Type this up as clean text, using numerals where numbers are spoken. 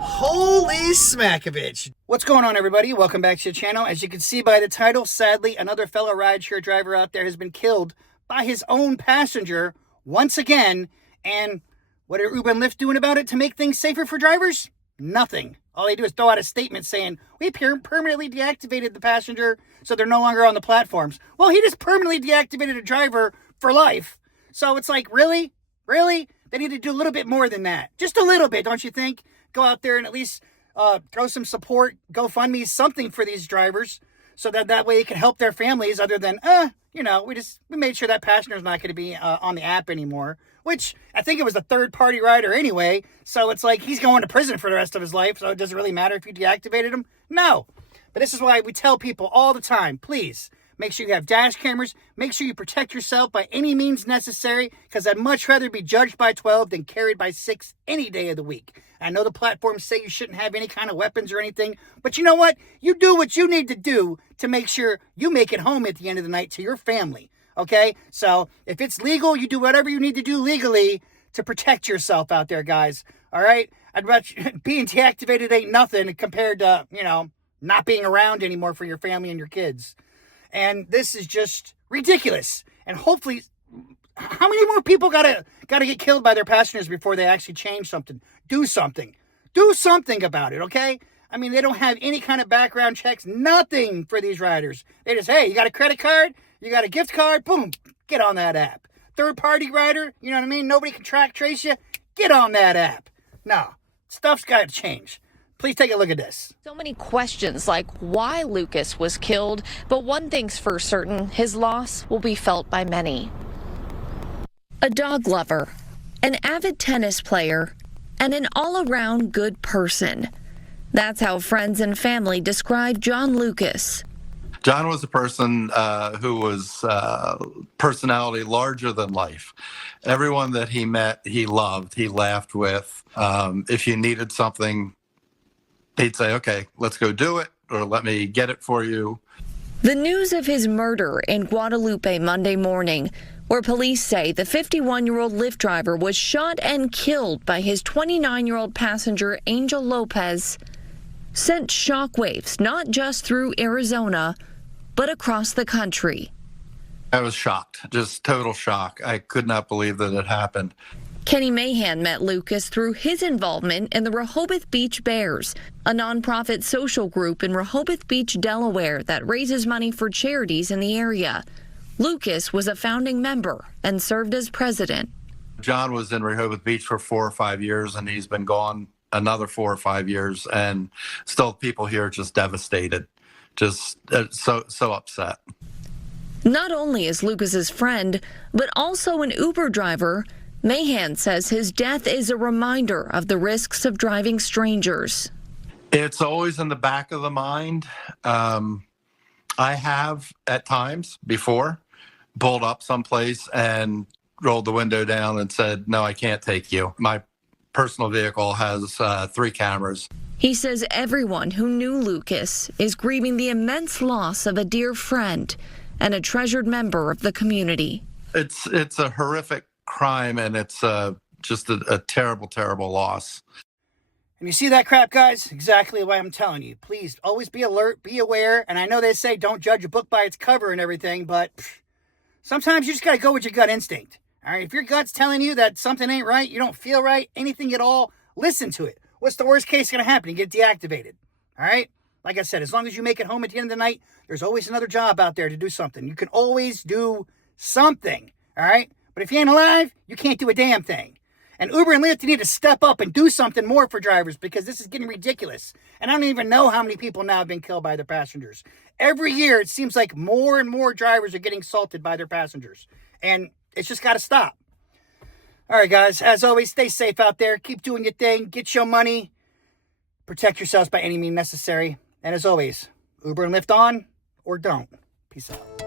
Holy smackovich. What's going on, everybody? Welcome back to the channel. As you can see by the title, sadly, another fellow rideshare driver out there has been killed by his own passenger once again. And what are Uber and Lyft doing about it to make things safer for drivers? Nothing. All they do is throw out a statement saying, we permanently deactivated the passenger so they're no longer on the platforms. Well, he just permanently deactivated a driver for life. So it's like, really? Really? They need to do a little bit more than that. Just a little bit, don't you think? Go out there and at least throw some support, GoFundMe, something for these drivers so that way it can help their families other than, we made sure that passenger's not going to be on the app anymore, which I think it was a third-party rider anyway. So it's like he's going to prison for the rest of his life, so it doesn't really matter if you deactivated him. No. But this is why we tell people all the time, please, make sure you have dash cameras. Make sure you protect yourself by any means necessary, because I'd much rather be judged by 12 than carried by 6 any day of the week. I know the platforms say you shouldn't have any kind of weapons or anything, but you know what? You do what you need to do to make sure you make it home at the end of the night to your family, okay? So if it's legal, you do whatever you need to do legally to protect yourself out there, guys, all right? I'd rather being deactivated ain't nothing compared to, not being around anymore for your family and your kids. And this is just ridiculous. And hopefully, how many more people gotta get killed by their passengers before they actually change something? Do something. Do something about it, okay? I mean, they don't have any kind of background checks, nothing for these riders. They just, hey, you got a credit card? You got a gift card? Boom, get on that app. Third-party rider, you know what I mean? Nobody can trace you. Get on that app. No, stuff's got to change. Please take a look at this. So many questions like why Lucas was killed, but one thing's for certain, his loss will be felt by many. A dog lover, an avid tennis player, and an all-around good person. That's how friends and family describe John Lucas. John was a person who was personality larger than life. Everyone that he met, he loved, he laughed with. If you needed something, he'd say, okay, let's go do it, or let me get it for you. The news of his murder in Guadalupe Monday morning, where police say the 51-year-old Lyft driver was shot and killed by his 29-year-old passenger, Angel Lopez, sent shockwaves not just through Arizona, but across the country. I was shocked, just total shock. I could not believe that it happened. Kenny Mahan met Lucas through his involvement in the Rehoboth Beach Bears, a nonprofit social group in Rehoboth Beach, Delaware that raises money for charities in the area. Lucas was a founding member and served as president. John was in Rehoboth Beach for 4 or 5 years, and he's been gone another 4 or 5 years, and still people here are just devastated, just so upset. Not only is Lucas's friend, but also an Uber driver, Mahan says his death is a reminder of the risks of driving strangers. It's always in the back of the mind. I have, at times before, pulled up someplace and rolled the window down and said, no, I can't take you. My personal vehicle has 3 cameras. He says everyone who knew Lucas is grieving the immense loss of a dear friend and a treasured member of the community. It's a horrific crime, and it's just a terrible, terrible loss. And you see that crap, guys? Exactly why I'm telling you. Please always be alert, be aware. And I know they say don't judge a book by its cover and everything, but sometimes you just got to go with your gut instinct. All right, if your gut's telling you that something ain't right, you don't feel right, anything at all, listen to it. What's the worst case going to happen? You get deactivated. All right? Like I said, as long as you make it home at the end of the night, there's always another job out there to do something. You can always do something. All right? But if you ain't alive, you can't do a damn thing. And Uber and Lyft need to step up and do something more for drivers, because this is getting ridiculous. And I don't even know how many people now have been killed by their passengers. Every year, it seems like more and more drivers are getting assaulted by their passengers. And it's just got to stop. All right, guys, as always, stay safe out there. Keep doing your thing. Get your money. Protect yourselves by any means necessary. And as always, Uber and Lyft on or don't. Peace out.